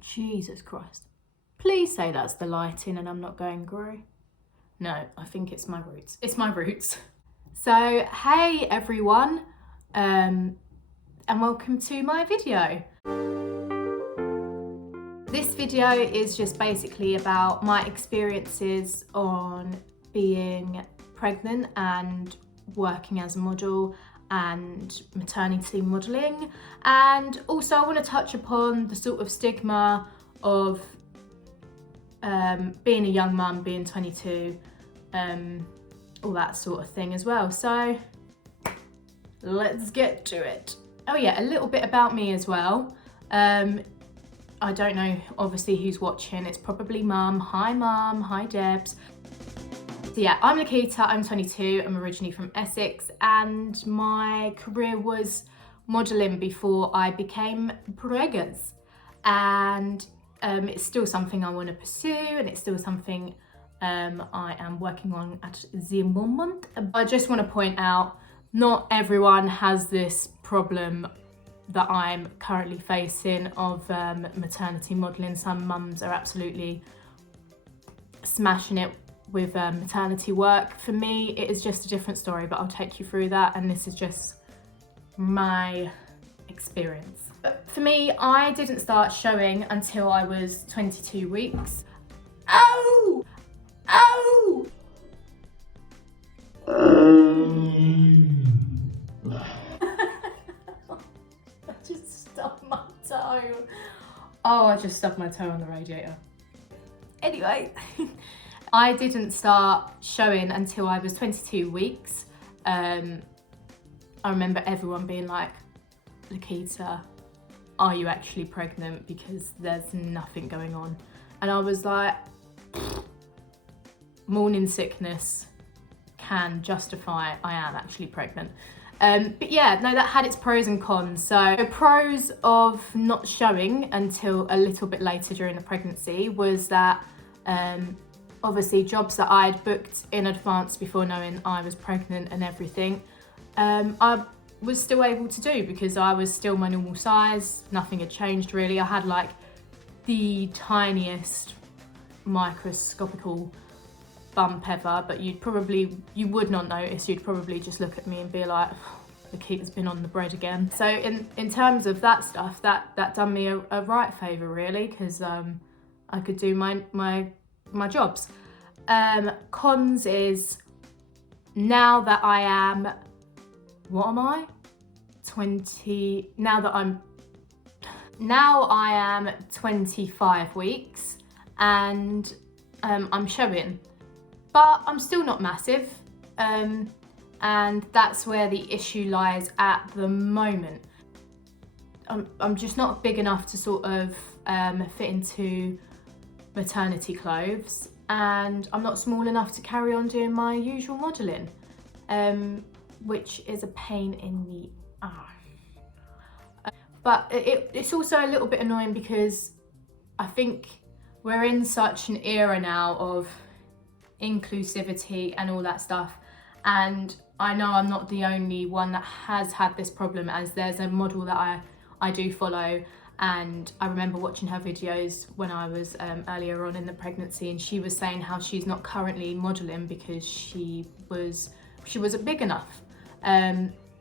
Jesus Christ. Please say that's the lighting and I'm not going grey. No, I think it's my roots. It's my roots. So, hey everyone, and welcome to my video. This video is just basically about my experiences on being pregnant and working as a model and maternity modelling, and also I want to touch upon the sort of stigma of being a young mum, being 22, all that sort of thing as well. So let's get to it. Oh yeah, a little bit about me as well. I don't know obviously who's watching, it's probably mum. Hi Debs. So yeah, I'm Nikita, I'm 22, I'm originally from Essex, and my career was modelling before I became preggers. And it's still something I want to pursue, and it's still something I am working on at the moment. I just want to point out, not everyone has this problem that I'm currently facing of maternity modelling. Some mums are absolutely smashing it with maternity work. For me, it is just a different story, but I'll take you through that, and this is just my experience. But for me, I didn't start showing until I was 22 weeks. Oh! Oh! I just stubbed my toe. Oh, I just stubbed my toe on the radiator. Anyway, I didn't start showing until I was 22 weeks. I remember everyone being like, Nikita, are you actually pregnant? Because there's nothing going on. And I was like, morning sickness can justify I am actually pregnant. But yeah, no, that had its pros and cons. So the pros of not showing until a little bit later during the pregnancy was that obviously jobs that I'd booked in advance before knowing I was pregnant and everything, I was still able to do because I was still my normal size. Nothing had changed really. I had like the tiniest microscopical bump ever, but you would not notice. You'd probably just look at me and be like, Nikita's been on the bread again. So in terms of that stuff, that done me a right favour really, because I could do my jobs. Cons is, now that I am, what am I? 20, now I am 25 weeks and I'm showing, but I'm still not massive. And that's where the issue lies at the moment. I'm just not big enough to sort of fit into maternity clothes, and I'm not small enough to carry on doing my usual modelling, which is a pain in the ass. But it's also a little bit annoying because I think we're in such an era now of inclusivity and all that stuff, and I know I'm not the only one that has had this problem, as there's a model that I do follow, and I remember watching her videos when I was earlier on in the pregnancy, and she was saying how she's not currently modelling because she wasn't big enough.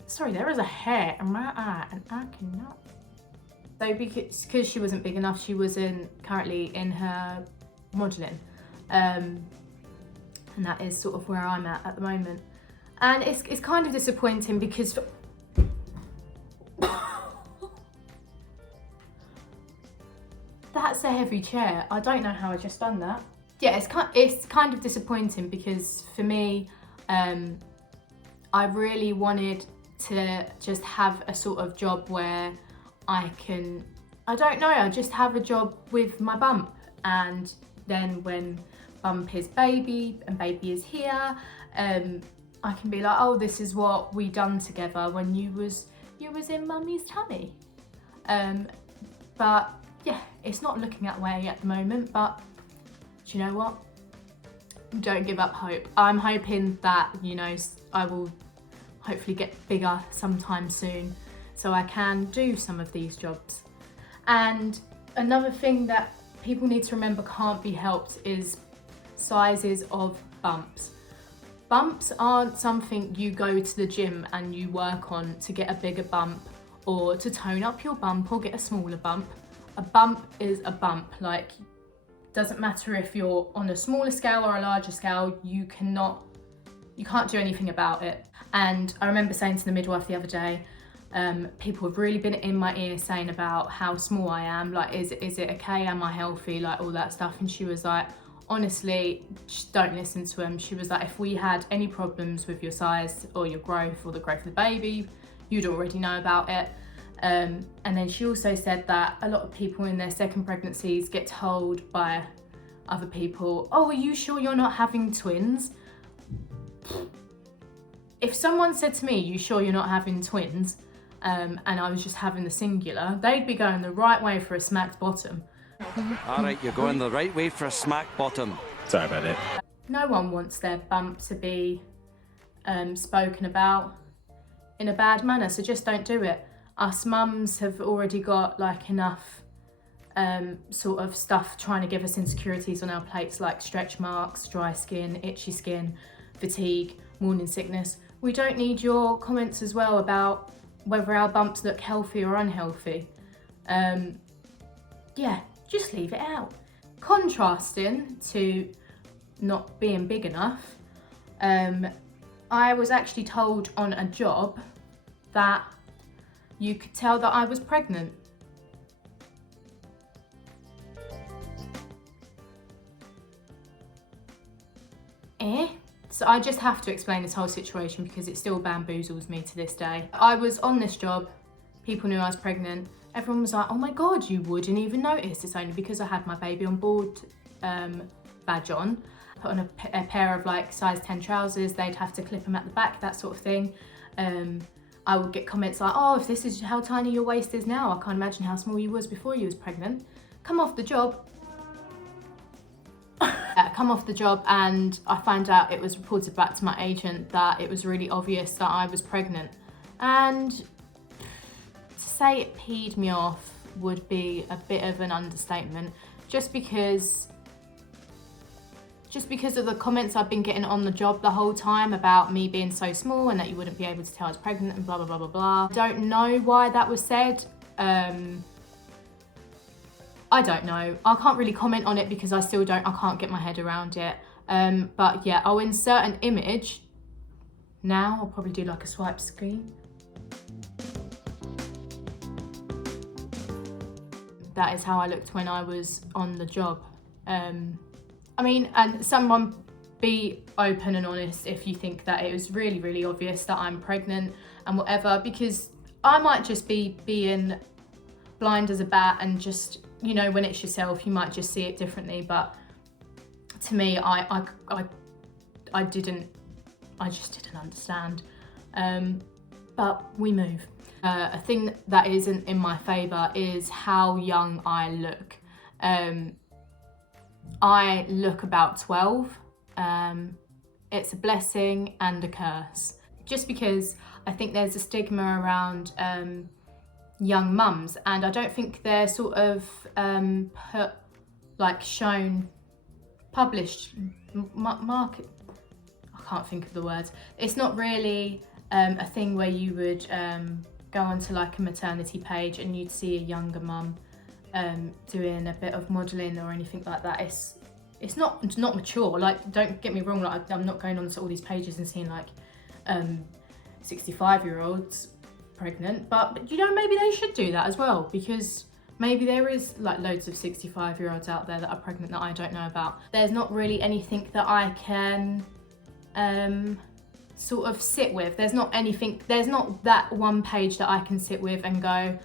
Sorry, there is a hair in my eye and I cannot. So because she wasn't big enough, she wasn't currently in her modelling. And that is sort of where I'm at the moment. And it's kind of disappointing because that's a heavy chair. I don't know how I just done that. Yeah, it's kind of disappointing because for me, I really wanted to just have a sort of job where I just have a job with my bump, and then when bump is baby and baby is here, I can be like, oh, this is what we done together when you was in mummy's tummy. But yeah, it's not looking that way at the moment, but do you know what? Don't give up hope. I'm hoping that, I will hopefully get bigger sometime soon so I can do some of these jobs. And Another thing that people need to remember can't be helped is sizes of bumps. Bumps aren't something you go to the gym and you work on to get a bigger bump or to tone up your bump or get a smaller bump. A bump is a bump. Like, doesn't matter if you're on a smaller scale or a larger scale, you can't do anything about it. And I remember saying to the midwife the other day, people have really been in my ear saying about how small I am, like, is it okay, am I healthy, like all that stuff. And she was like, honestly, just don't listen to them. She was like, if we had any problems with your size or your growth or the growth of the baby, you'd already know about it. And then she also said that a lot of people in their second pregnancies get told by other people, oh, are you sure you're not having twins? If someone said to me, you sure you're not having twins, and I was just having the singular, they'd be going the right way for a smacked bottom. All right, you're going the right way for a smack bottom. Sorry about it. No one wants their bump to be spoken about in a bad manner, so just don't do it. Us mums have already got like enough sort of stuff trying to give us insecurities on our plates, like stretch marks, dry skin, itchy skin, fatigue, morning sickness. We don't need your comments as well about whether our bumps look healthy or unhealthy. Yeah, just leave it out. Contrasting to not being big enough, I was actually told on a job that you could tell that I was pregnant. So I just have to explain this whole situation because it still bamboozles me to this day. I was on this job, people knew I was pregnant. Everyone was like, oh my God, you wouldn't even notice. It's only because I had my baby on board badge on. Put on a pair of like size 10 trousers, they'd have to clip them at the back, that sort of thing. I would get comments like, oh, if this is how tiny your waist is now, I can't imagine how small you was before you was pregnant. Come off the job. Come off the job and I found out, it was reported back to my agent, that it was really obvious that I was pregnant. And to say it peed me off would be a bit of an understatement, just because of the comments I've been getting on the job the whole time about me being so small and that you wouldn't be able to tell I was pregnant and blah, blah, blah, blah, blah. Don't know why that was said. I don't know. I can't really comment on it because I can't get my head around it. But yeah, I'll insert an image now. I'll probably do like a swipe screen. That is how I looked when I was on the job. I mean, and someone be open and honest if you think that it was really, really obvious that I'm pregnant and whatever, because I might just be being blind as a bat and just, you know, when it's yourself, you might just see it differently. But to me, I just didn't understand. But we move. A thing that isn't in my favour is how young I look. I look about 12. It's a blessing and a curse. Just because I think there's a stigma around young mums, and I don't think they're sort of published, market. I can't think of the words. It's not really a thing where you would go onto like a maternity page and you'd see a younger mum doing a bit of modelling or anything like that. It's not mature. Like, don't get me wrong. Like, I'm not going on to all these pages and seeing like 65-year-olds pregnant, but you know, maybe they should do that as well, because maybe there is like loads of 65-year-olds out there that are pregnant that I don't know about. There's not really anything that I can sort of sit with. There's not that one page that I can sit with and go,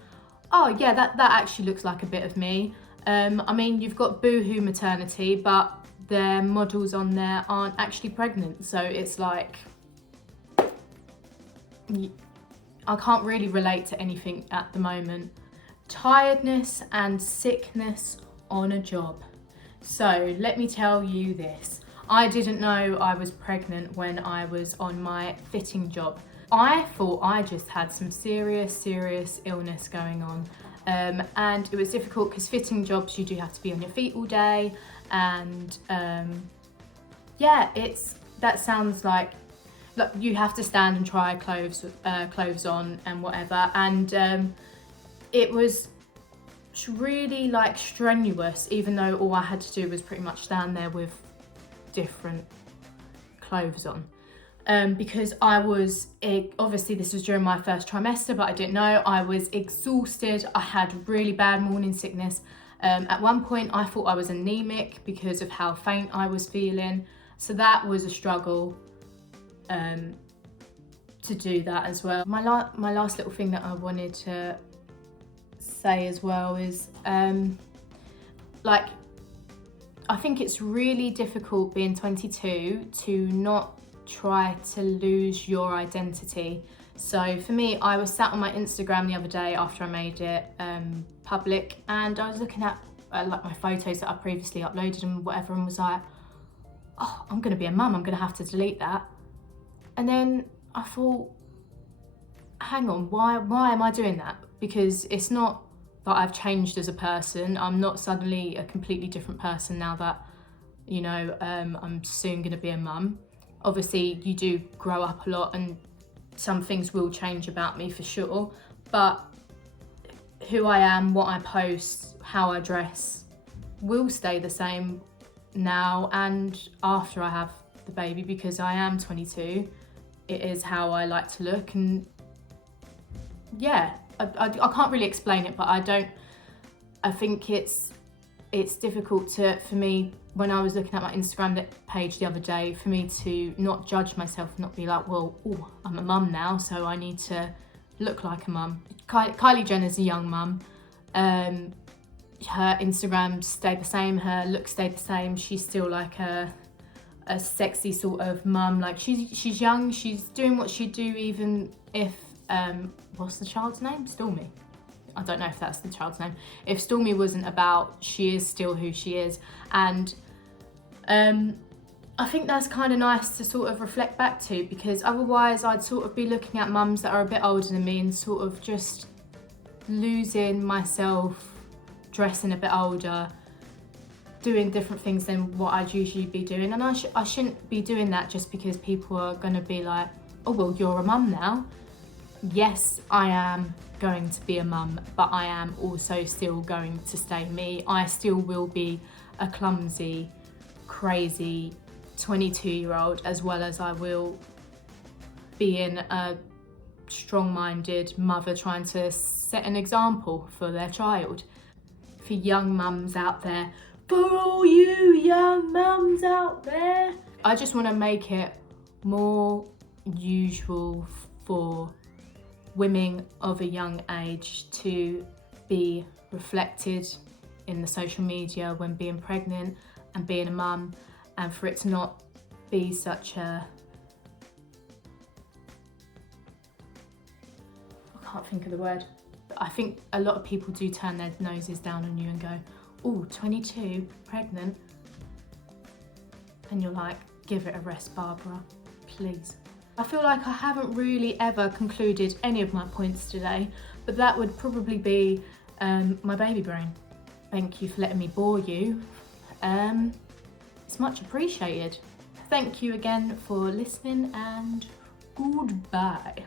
oh yeah, that actually looks like a bit of me. I mean, you've got Boohoo Maternity, but their models on there aren't actually pregnant, so it's like I can't really relate to anything at the moment. Tiredness and sickness on a job. So let me tell you this. I didn't know I was pregnant when I was on my fitting job. I thought I just had some serious illness going on. And it was difficult because fitting jobs, you do have to be on your feet all day, and yeah, that sounds like you have to stand and try clothes on and whatever, and it was really like strenuous, even though all I had to do was pretty much stand there with different clothes on. Because I was, obviously this was during my first trimester, but I didn't know, I was exhausted. I had really bad morning sickness. At one point I thought I was anemic because of how faint I was feeling. So that was a struggle to do that as well. My last little thing that I wanted to say as well is like, I think it's really difficult being 22 to not try to lose your identity. So for me, I was sat on my Instagram the other day after I made it public, and I was looking at like my photos that I previously uploaded and whatever, and was like, oh, I'm gonna be a mum, I'm gonna have to delete that. And then I thought, hang on, why am I doing that? Because it's not that I've changed as a person. I'm not suddenly a completely different person now that, you know, I'm soon gonna be a mum. Obviously you do grow up a lot and some things will change about me for sure, but who I am, what I post, how I dress will stay the same now and after I have the baby, because I am 22. It is how I like to look, and yeah, I can't really explain it, but I think it's difficult for me, when I was looking at my Instagram page the other day, for me to not judge myself, not be like, well, oh, I'm a mum now, so I need to look like a mum. Kylie Jenner's a young mum. Her Instagram stayed the same, her look stayed the same. She's still like a sexy sort of mum. Like she's young, she's doing what she'd do even if, what's the child's name? Stormy. I don't know if that's the child's name. If Stormy wasn't about, she is still who she is. And I think that's kind of nice to sort of reflect back to, because otherwise I'd sort of be looking at mums that are a bit older than me and sort of just losing myself, dressing a bit older, doing different things than what I'd usually be doing. And I shouldn't be doing that just because people are going to be like, oh, well, you're a mum now. Yes, I am going to be a mum, but I am also still going to stay me. I still will be a clumsy, crazy 22-year-old, as well as I will being a strong-minded mother trying to set an example for their child. For young mums out there, for all you young mums out there, I just want to make it more usual for women of a young age to be reflected in the social media when being pregnant and being a mum, and for it to not be such a, I can't think of the word. I think a lot of people do turn their noses down on you and go, oh, 22, pregnant. And you're like, give it a rest, Barbara, please. I feel like I haven't really ever concluded any of my points today, but that would probably be my baby brain. Thank you for letting me bore you. It's much appreciated. Thank you again for listening, and goodbye.